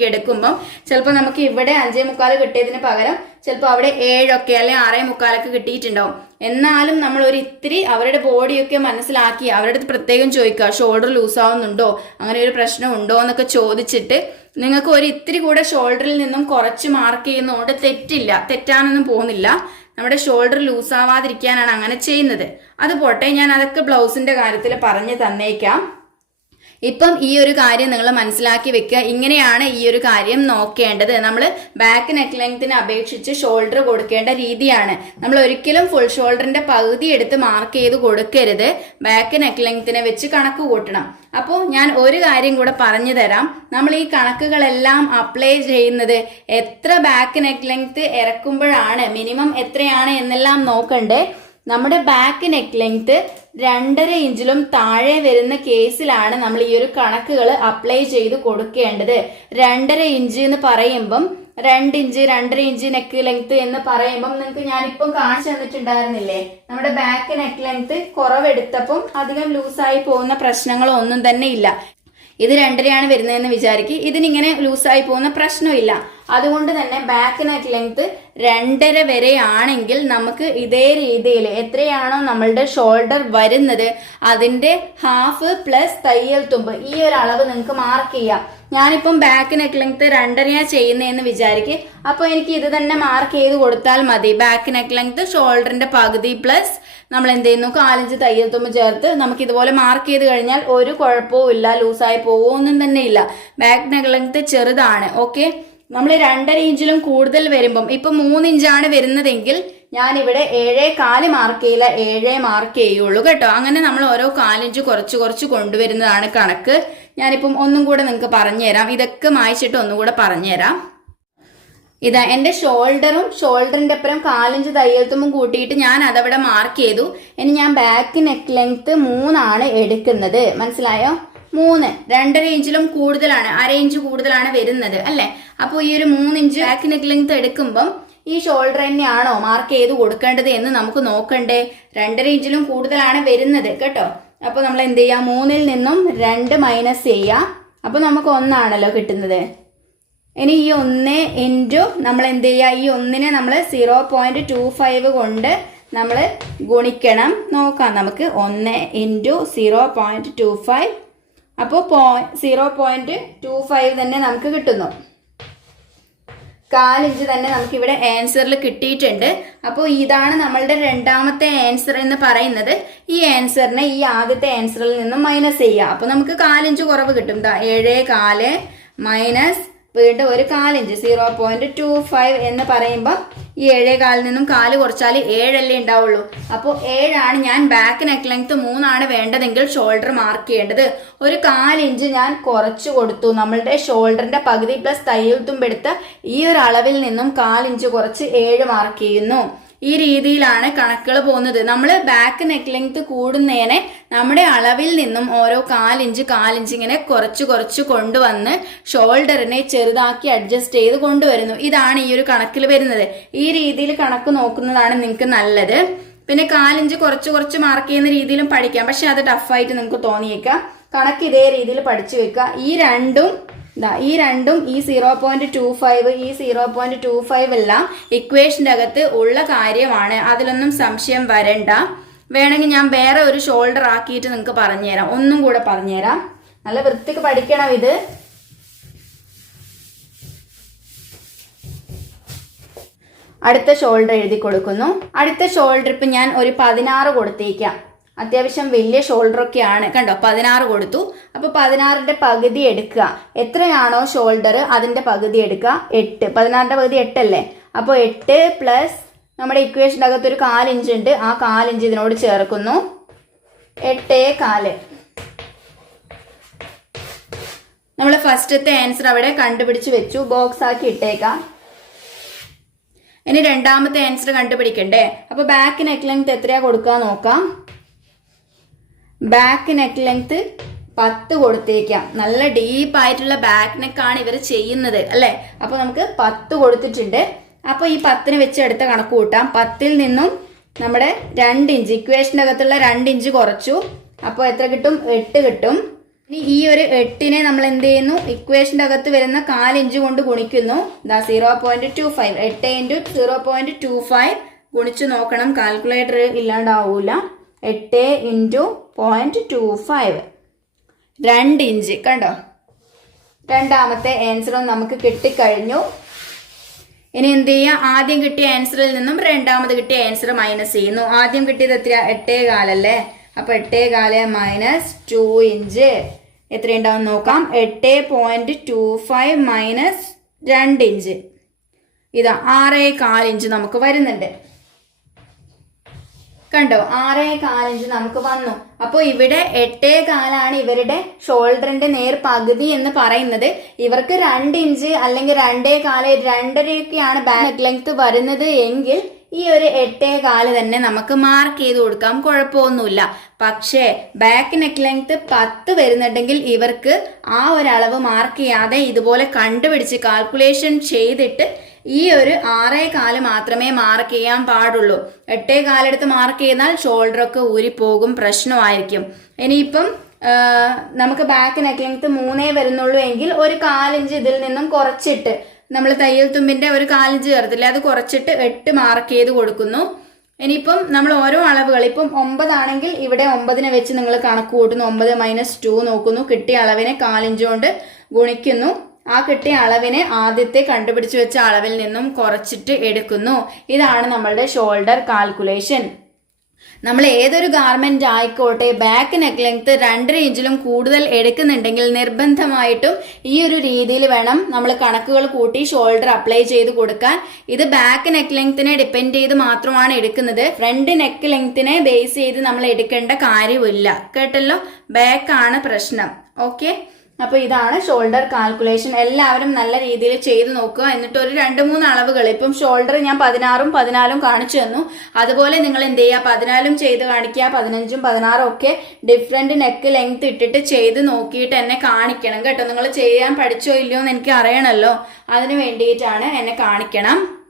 [SPEAKER 1] എടുക്കുമ്പോൾ ചിലപ്പോൾ നമുക്ക് ഇവിടെ അഞ്ചേ മുക്കാൽ കിട്ടിയതിന് പകരം ചിലപ്പോൾ അവിടെ ഏഴൊക്കെ അല്ലെ ആറേ മുക്കാലൊക്കെ കിട്ടിയിട്ടുണ്ടാവും. എന്നാലും നമ്മൾ ഒരു ഇത്തിരി അവരുടെ ബോഡിയൊക്കെ മനസ്സിലാക്കി അവരുടെ അടുത്ത് പ്രത്യേകം ചോദിക്കുക ഷോൾഡർ ലൂസ് ആവുന്നുണ്ടോ? അങ്ങനെ ഒരു പ്രശ്നം ഉണ്ടോ? എന്നൊക്കെ ചോദിച്ചിട്ട് നിങ്ങൾക്ക് ഒരു ഇത്തിരി കൂടെ ഷോൾഡറിൽ നിന്നും കുറച്ച് മാർക്ക് ചെയ്യുന്നതുകൊണ്ട് തെറ്റില്ല. തെറ്റാനൊന്നും പോകുന്നില്ല. നമ്മുടെ ഷോൾഡർ ലൂസ് ആവാതിരിക്കാനാണ് അങ്ങനെ ചെയ്യുന്നത്. അത് പോട്ടെ ഞാൻ അതൊക്കെ ബ്ലൗസിന്റെ കാര്യത്തിൽ പറഞ്ഞു തന്നേക്കാം. ഇപ്പം ഈ ഒരു കാര്യം നിങ്ങൾ മനസ്സിലാക്കി വെക്കുക. ഇങ്ങനെയാണ് ഈ ഒരു കാര്യം നോക്കേണ്ടത്. നമ്മൾ ബാക്ക് നെക്ക് ലെങ്തിനെ അപേക്ഷിച്ച് ഷോൾഡർ കൊടുക്കേണ്ട രീതിയാണ്. നമ്മൾ ഒരിക്കലും ഫുൾ ഷോൾഡറിന്റെ പകുതി എടുത്ത് മാർക്ക് ചെയ്ത് കൊടുക്കരുത്. ബാക്ക് നെക്ക് ലെങ്തിനെ വെച്ച് കണക്ക് കൂട്ടണം. അപ്പോൾ ഞാൻ ഒരു കാര്യം കൂടെ പറഞ്ഞു തരാം. നമ്മൾ ഈ കണക്കുകളെല്ലാം അപ്ലൈ ചെയ്യുന്നത് എത്ര ബാക്ക് നെക്ക് ലെങ്ത് ഇറക്കുമ്പോഴാണ്? മിനിമം എത്രയാണ് എന്നെല്ലാം നോക്കണ്ടേ. നമ്മുടെ ബാക്ക് നെക്ക് ലെങ്ത് രണ്ടര ഇഞ്ചിലും താഴെ വരുന്ന കേസിലാണ് നമ്മൾ ഈ ഒരു കണക്കുകൾ അപ്ലൈ ചെയ്ത് കൊടുക്കേണ്ടത്. രണ്ടര ഇഞ്ച് എന്ന് പറയുമ്പം രണ്ട് ഇഞ്ച് രണ്ടര ഇഞ്ച് നെക്ക് ലെങ്ത് എന്ന് പറയുമ്പം നിങ്ങൾക്ക് ഞാനിപ്പം കാണിച്ചു തന്നിട്ടുണ്ടായിരുന്നില്ലേ? നമ്മുടെ ബാക്ക് നെക്ക് ലെങ്ത് കുറവെടുത്തപ്പം അധികം ലൂസായി പോകുന്ന പ്രശ്നങ്ങളോ ഒന്നും തന്നെ ഇല്ല. ഇത് രണ്ടരയാണ് വരുന്നതെന്ന് വിചാരിക്കുക ഇതിനിങ്ങനെ ലൂസായി പോകുന്ന പ്രശ്നമില്ല. അതുകൊണ്ട് തന്നെ ബാക്ക് നെക്ക് ലെങ്ത് രണ്ടര വരെയാണെങ്കിൽ നമുക്ക് ഇതേ രീതിയിൽ എത്രയാണോ നമ്മളുടെ ഷോൾഡർ വരുന്നത് അതിന്റെ ഹാഫ് പ്ലസ് തയ്യൽ തുമ്പ് ഈ ഒരു അളവ് നിങ്ങൾക്ക് മാർക്ക് ചെയ്യാം. ഞാനിപ്പം ബാക്ക് നെക്ക് ലെങ്ത് രണ്ടരയാ ചെയ്യുന്നതെന്ന് വിചാരിക്കുക അപ്പോൾ എനിക്ക് ഇത് തന്നെ മാർക്ക് ചെയ്ത് കൊടുത്താൽ മതി. ബാക്ക് നെക്ക് ലെങ്ത് ഷോൾഡറിന്റെ പകുതി പ്ലസ് നമ്മൾ എന്ത് ചെയ്യുന്നു കാലഞ്ച് തയ്യൽ തുമ്പ് ചേർത്ത് നമുക്ക് ഇതുപോലെ മാർക്ക് ചെയ്ത് കഴിഞ്ഞാൽ ഒരു കുഴപ്പവും ഇല്ല ലൂസായി പോകുമൊന്നും തന്നെ ഇല്ല. ബാക്ക് നെക്ക് ലെങ്ത് ചെറുതാണ് ഓക്കെ നമ്മൾ രണ്ടര ഇഞ്ചിലും കൂടുതൽ വരുമ്പം ഇപ്പൊ മൂന്ന് ഇഞ്ചാണ് വരുന്നതെങ്കിൽ ഞാൻ ഇവിടെ ഏഴേ കാൽ മാർക്ക് ചെയ്യില്ല ഏഴേ മാർക്ക് ചെയ്യുള്ളൂ കേട്ടോ. അങ്ങനെ നമ്മൾ ഓരോ കാലിഞ്ച് കുറച്ച് കുറച്ച് കൊണ്ടുവരുന്നതാണ് കണക്ക്. ഞാനിപ്പം ഒന്നും കൂടെ നിങ്ങൾക്ക് പറഞ്ഞുതരാം. ഇതൊക്കെ മായ്ച്ചിട്ട് ഒന്നും കൂടെ പറഞ്ഞുതരാം. ഇതാ എന്റെ ഷോൾഡറും ഷോൾഡറിന്റെ അപ്പുറം കാലഞ്ച് തയ്യൽത്തുമ്പും കൂട്ടിയിട്ട് ഞാൻ അതവിടെ മാർക്ക് ചെയ്തു. ഇനി ഞാൻ ബാക്ക് നെക്ക് ലെങ്ത് മൂന്നാണ് എടുക്കുന്നത്. മനസ്സിലായോ? മൂന്ന്. രണ്ടര ഇഞ്ചിലും കൂടുതലാണ് അര ഇഞ്ച് കൂടുതലാണ് വരുന്നത് അല്ലെ? അപ്പോൾ ഈ ഒരു മൂന്ന് ഇഞ്ച് ബാക്ക് നെക്ക് ലെങ്ത് എടുക്കുമ്പം ഈ ഷോൾഡർ തന്നെയാണോ മാർക്ക് ചെയ്ത് കൊടുക്കേണ്ടത് എന്ന് നമുക്ക് നോക്കണ്ടേ? രണ്ടര ഇഞ്ചിലും കൂടുതലാണ് വരുന്നത് കേട്ടോ? അപ്പോൾ നമ്മൾ എന്ത് ചെയ്യാം മൂന്നിൽ നിന്നും രണ്ട് മൈനസ് ചെയ്യാം. അപ്പോൾ നമുക്ക് ഒന്നാണല്ലോ കിട്ടുന്നത്. ഇനി ഈ ഒന്ന് ഇന്റു നമ്മൾ എന്ത് ചെയ്യുക ഈ ഒന്നിനെ നമ്മൾ സീറോ പോയിന്റ് ടു ഫൈവ് കൊണ്ട് നമ്മൾ ഗുണിക്കണം. നോക്കാം. നമുക്ക് ഒന്ന് into zero point two five അപ്പോൾ പോ സീറോ പോയിന്റ് ടു ഫൈവ് തന്നെ നമുക്ക് കിട്ടുന്നു. കാലിഞ്ച് തന്നെ നമുക്കിവിടെ ആൻസറിൽ കിട്ടിയിട്ടുണ്ട്. അപ്പോൾ ഇതാണ് നമ്മളുടെ രണ്ടാമത്തെ ആൻസർ എന്ന് പറയുന്നത്. ഈ ആൻസറിനെ ഈ ആദ്യത്തെ ആൻസറിൽ നിന്നും മൈനസ് ചെയ്യുക അപ്പോൾ നമുക്ക് കാലിഞ്ച് കുറവ് കിട്ടും. ഏഴ് കാൽ മൈനസ് വീണ്ടും ഒരു കാലിഞ്ച് സീറോ പോയിന്റ് ടു ഫൈവ് എന്ന് പറയുമ്പോൾ ഈ ഏഴേ കാലിൽ നിന്നും കാൽ കുറച്ചാൽ ഏഴല്ലേ ഉണ്ടാവുള്ളൂ. അപ്പോൾ ഏഴാണ് ഞാൻ ബാക്ക് നെക്ക് ലെങ്ത് മൂന്നാണ് വേണ്ടതെങ്കിൽ ഷോൾഡർ മാർക്ക് ചെയ്യേണ്ടത്. ഒരു കാലിഞ്ച് ഞാൻ കുറച്ച് കൊടുത്തു. നമ്മളുടെ ഷോൾഡറിന്റെ പകുതി പ്ലസ് തയ്യൽ തുമ്പെടുത്ത ഈ ഒരു അളവിൽ നിന്നും കാലിഞ്ച് കുറച്ച് ഏഴ് മാർക്ക് ചെയ്യുന്നു. ഈ രീതിയിലാണ് കണക്കുകൾ പോകുന്നത്. നമ്മൾ ബാക്ക് നെക്ക് ലെങ്ത് കൂടുന്നതിനെ നമ്മുടെ അളവിൽ നിന്നും ഓരോ കാലിഞ്ച് കാലിഞ്ച് ഇങ്ങനെ കുറച്ച് കുറച്ച് കൊണ്ടുവന്ന് ഷോൾഡറിനെ ചെറുതാക്കി അഡ്ജസ്റ്റ് ചെയ്ത് കൊണ്ടുവരുന്നു. ഇതാണ് ഈ ഒരു കണക്കിൽ വരുന്നത്. ഈ രീതിയിൽ കണക്ക് നോക്കുന്നതാണ് നിങ്ങൾക്ക് നല്ലത്. പിന്നെ കാലിഞ്ച് കുറച്ച് കുറച്ച് മാർക്ക് ചെയ്യുന്ന രീതിയിലും പഠിക്കാം. പക്ഷെ അത് ടഫായിട്ട് നിങ്ങൾക്ക് തോന്നിയേക്കാം. കണക്ക് ഇതേ രീതിയിൽ പഠിച്ചു വെക്കുക. ഈ രണ്ടും ഈ രണ്ടും ഈ സീറോ പോയിന്റ് ടു ഫൈവ് ഈ സീറോ പോയിന്റ് ടു ഫൈവ് എല്ലാം ഇക്വേഷന്റെ അകത്ത് ഉള്ള കാര്യമാണ്. അതിലൊന്നും സംശയം വരണ്ട. വേണമെങ്കിൽ ഞാൻ വേറെ ഒരു ഷോൾഡർ ആക്കിയിട്ട് നിങ്ങൾക്ക് പറഞ്ഞുതരാം. ഒന്നും കൂടെ പറഞ്ഞുതരാം. നല്ല വൃത്തിക്ക് പഠിക്കണം ഇത്. അടുത്ത ഷോൾഡർ എഴുതി കൊടുക്കുന്നു. അടുത്ത ഷോൾഡർ ഇപ്പം ഞാൻ ഒരു പതിനാറ് കൊടുത്തേക്കാം. അത്യാവശ്യം വലിയ ഷോൾഡർ ഒക്കെയാണ്. കണ്ടോ പതിനാറ് കൊടുത്തു. അപ്പൊ പതിനാറിന്റെ പകുതി എടുക്കുക. എത്രയാണോ ഷോൾഡർ അതിന്റെ പകുതി എടുക്കുക. എട്ട്. പതിനാറിന്റെ പകുതി എട്ടല്ലേ? അപ്പോൾ എട്ട് പ്ലസ് നമ്മുടെ ഇക്വേഷന്റെ അകത്ത് ഒരു കാലിഞ്ച് ഉണ്ട്. ആ കാലിഞ്ച് ഇതിനോട് ചേർക്കുന്നു. എട്ടേ കാൽ. നമ്മൾ ഫസ്റ്റത്തെ ആൻസർ അവിടെ കണ്ടുപിടിച്ച് വെച്ചു. ബോക്സ് ആക്കി ഇട്ടേക്കാം. ഇനി രണ്ടാമത്തെ ആൻസർ കണ്ടുപിടിക്കണ്ടേ? അപ്പോൾ ബാക്ക് നെക്ക് ലെങ്ത് എത്രയാ കൊടുക്കുക നോക്കാം. ബാക്ക് നെക്ക് ലെങ്ത് പത്ത് കൊടുത്തേക്കാം. നല്ല ഡീപ്പ് ആയിട്ടുള്ള ബാക്ക് നെക്കാണ് ഇവർ ചെയ്യുന്നത് അല്ലേ? അപ്പോൾ നമുക്ക് പത്ത് കൊടുത്തിട്ടുണ്ട്. അപ്പോൾ ഈ പത്തിന് വെച്ച് എടുത്ത കണക്ക് കൂട്ടാം. പത്തിൽ നിന്നും നമ്മുടെ രണ്ട് ഇഞ്ച് ഇക്വേഷന്റെ അകത്തുള്ള രണ്ട് ഇഞ്ച് കുറച്ചു. അപ്പോൾ എത്ര കിട്ടും? എട്ട് കിട്ടും. ഇനി ഈ ഒരു എട്ടിനെ നമ്മൾ എന്ത് ചെയ്യുന്നു? ഇക്വേഷന്റെ അകത്ത് വരുന്ന കാലിഞ്ച് കൊണ്ട് ഗുണിക്കുന്നു. ദാ സീറോ പോയിന്റ് ടു ഫൈവ് എട്ട് into zero point two five ഗുണിച്ചു നോക്കണം. കാൽക്കുലേറ്റർ ഇല്ലാണ്ടാവൂല. എട്ട് ഇന്റു പോയിന്റ് ടു ഫൈവ് രണ്ട് ഇഞ്ച് കണ്ടോ? രണ്ടാമത്തെ ആൻസറും നമുക്ക് കിട്ടിക്കഴിഞ്ഞു. ഇനി എന്ത് ചെയ്യുക ആദ്യം കിട്ടിയ ആൻസറിൽ നിന്നും രണ്ടാമത് കിട്ടിയ ആൻസർ മൈനസ് ചെയ്യുന്നു. ആദ്യം കിട്ടിയത് എത്ര എട്ടേ കാലല്ലേ? അപ്പൊ എട്ടേ കാൽ മൈനസ് ടു ഇഞ്ച്. എത്രയുണ്ടാവും നോക്കാം. എട്ട് പോയിന്റ് ടു ഫൈവ് മൈനസ് രണ്ട് ഇഞ്ച്. ഇതാ ആറേ കാലിഞ്ച് നമുക്ക് വരുന്നുണ്ട്. കണ്ടോ? ആറേ കാലഞ്ച് നമുക്ക് വന്നു. അപ്പോൾ ഇവിടെ എട്ടേ കാലാണ് ഇവരുടെ ഷോൾഡറിന്റെ നേർ പകുതി എന്ന് പറയുന്നത്. ഇവർക്ക് രണ്ട് ഇഞ്ച് അല്ലെങ്കിൽ രണ്ടേ കാൽ രണ്ടരയൊക്കെയാണ് ബാക്ക് ലെങ്ത് വരുന്നത് എങ്കിൽ ഈ ഒരു എട്ടേ കാൽ തന്നെ നമുക്ക് മാർക്ക് ചെയ്ത് കൊടുക്കാം. കുഴപ്പമൊന്നുമില്ല. പക്ഷേ ബാക്ക് നെക്ക് ലെങ്ത് പത്ത് വരുന്നുണ്ടെങ്കിൽ ഇവർക്ക് ആ ഒരളവ് മാർക്ക് ചെയ്യാതെ ഇതുപോലെ കണ്ടുപിടിച്ച് കാൽക്കുലേഷൻ ചെയ്തിട്ട് ഈ ഒരു ആറേ കാൽ മാത്രമേ മാർക്ക് ചെയ്യാൻ പാടുള്ളൂ. എട്ടേ കാലെടുത്ത് മാർക്ക് ചെയ്താൽ ഷോൾഡറൊക്കെ ഊരിപ്പോകും പ്രശ്നമായിരിക്കും. ഇനിയിപ്പം നമുക്ക് ബാക്ക് നെക്ക് ലെങ്ത് മൂന്നേ വരുന്നുള്ളൂ എങ്കിൽ ഒരു കാലിഞ്ച് ഇതിൽ നിന്നും കുറച്ചിട്ട് നമ്മൾ തയ്യൽ തുമ്പിന്റെ ഒരു കാലിഞ്ച് ചേർത്തില്ലേ അത് കുറച്ചിട്ട് എട്ട് മാർക്ക് ചെയ്ത് കൊടുക്കുന്നു. ഇനിയിപ്പം നമ്മൾ ഓരോ അളവുകൾ ഇപ്പം ഒമ്പതാണെങ്കിൽ ഇവിടെ ഒമ്പതിനെ വെച്ച് നിങ്ങൾ കണക്ക് കൂട്ടുന്നു ഒമ്പത് മൈനസ് ടു നോക്കുന്നു. കിട്ടിയ അളവിനെ കാലിഞ്ച് കൊണ്ട് ഗുണിക്കുന്നു. ആ കിട്ടിയ അളവിനെ ആദ്യത്തെ കണ്ടുപിടിച്ചു വെച്ച അളവിൽ നിന്നും കുറച്ചിട്ട് എടുക്കുന്നു. ഇതാണ് നമ്മളുടെ ഷോൾഡർ കാൽക്കുലേഷൻ നമ്മൾ ഏതൊരു ഗാർമെന്റ് ആയിക്കോട്ടെ ബാക്ക് നെക്ക് ലെങ്ത് രണ്ടര ഇഞ്ചിലും കൂടുതൽ എടുക്കുന്നുണ്ടെങ്കിൽ നിർബന്ധമായിട്ടും ഈ ഒരു രീതിയിൽ വേണം നമ്മൾ കണക്കുകൾ കൂട്ടി ഷോൾഡർ അപ്ലൈ ചെയ്ത് കൊടുക്കാൻ. ഇത് ബാക്ക് നെക്ക് ലെങ്ത്തിനെ ഡിപ്പെൻഡ് ചെയ്ത് മാത്രമാണ് എടുക്കുന്നത്. ഫ്രണ്ട് നെക്ക് ലെങ്ത്തിനെ ബേസ് ചെയ്ത് നമ്മൾ എടുക്കേണ്ട കാര്യമില്ല. കേട്ടല്ലോ? ബാക്കാണ് പ്രശ്നം. ഓക്കെ അപ്പോൾ ഇതാണ് ഷോൾഡർ കാൽക്കുലേഷൻ എല്ലാവരും നല്ല രീതിയിൽ ചെയ്ത് നോക്കുക. എന്നിട്ട് ഒരു രണ്ട് മൂന്ന് അളവുകൾ. ഇപ്പം ഷോൾഡർ ഞാൻ പതിനാറും പതിനാലും കാണിച്ചു തന്നു. അതുപോലെ നിങ്ങൾ എന്ത് ചെയ്യുക? പതിനാലും ചെയ്ത് കാണിക്കുക. പതിനഞ്ചും പതിനാറും ഒക്കെ ഡിഫറെന്റ് നെക്ക് ലെങ്ത് ഇട്ടിട്ട് ചെയ്ത് നോക്കിയിട്ട് എന്നെ കാണിക്കണം കേട്ടോ. നിങ്ങൾ ചെയ്യാൻ പഠിച്ചോ ഇല്ലയോ എന്ന് എനിക്ക് അറിയണമല്ലോ. അതിന് വേണ്ടിയിട്ടാണ് എന്നെ കാണിക്കണം.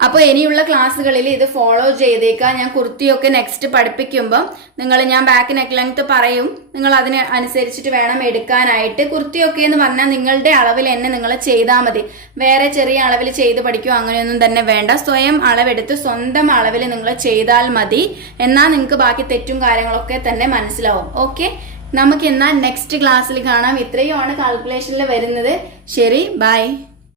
[SPEAKER 1] അപ്പോൾ ഇനിയുള്ള ക്ലാസ്സുകളിൽ ഇത് ഫോളോ ചെയ്തേക്കുക ഞാൻ കുർത്തിയൊക്കെ നെക്സ്റ്റ് പഠിപ്പിക്കുമ്പം നിങ്ങൾ ഞാൻ ബാക്ക് നെക്ക് ലെങ്ത് പറയും. നിങ്ങൾ അതിന് അനുസരിച്ചിട്ട് വേണം എടുക്കാനായിട്ട്. കുർത്തിയൊക്കെ എന്ന് പറഞ്ഞാൽ നിങ്ങളുടെ അളവിൽ തന്നെ നിങ്ങൾ ചെയ്താൽ മതി. വേറെ ചെറിയ അളവിൽ ചെയ്ത് പഠിക്കുകയോ അങ്ങനെയൊന്നും തന്നെ വേണ്ട. സ്വയം അളവെടുത്ത് സ്വന്തം അളവിൽ നിങ്ങൾ ചെയ്താൽ മതി. എന്നാൽ നിങ്ങൾക്ക് ബാക്കി തെറ്റും കാര്യങ്ങളൊക്കെ തന്നെ മനസ്സിലാവും. ഓക്കെ നമുക്ക് എന്നാൽ നെക്സ്റ്റ് ക്ലാസ്സിൽ കാണാം. ഇത്രയുമാണ് കാൽക്കുലേഷനിൽ വരുന്നത്. ശരി ബൈ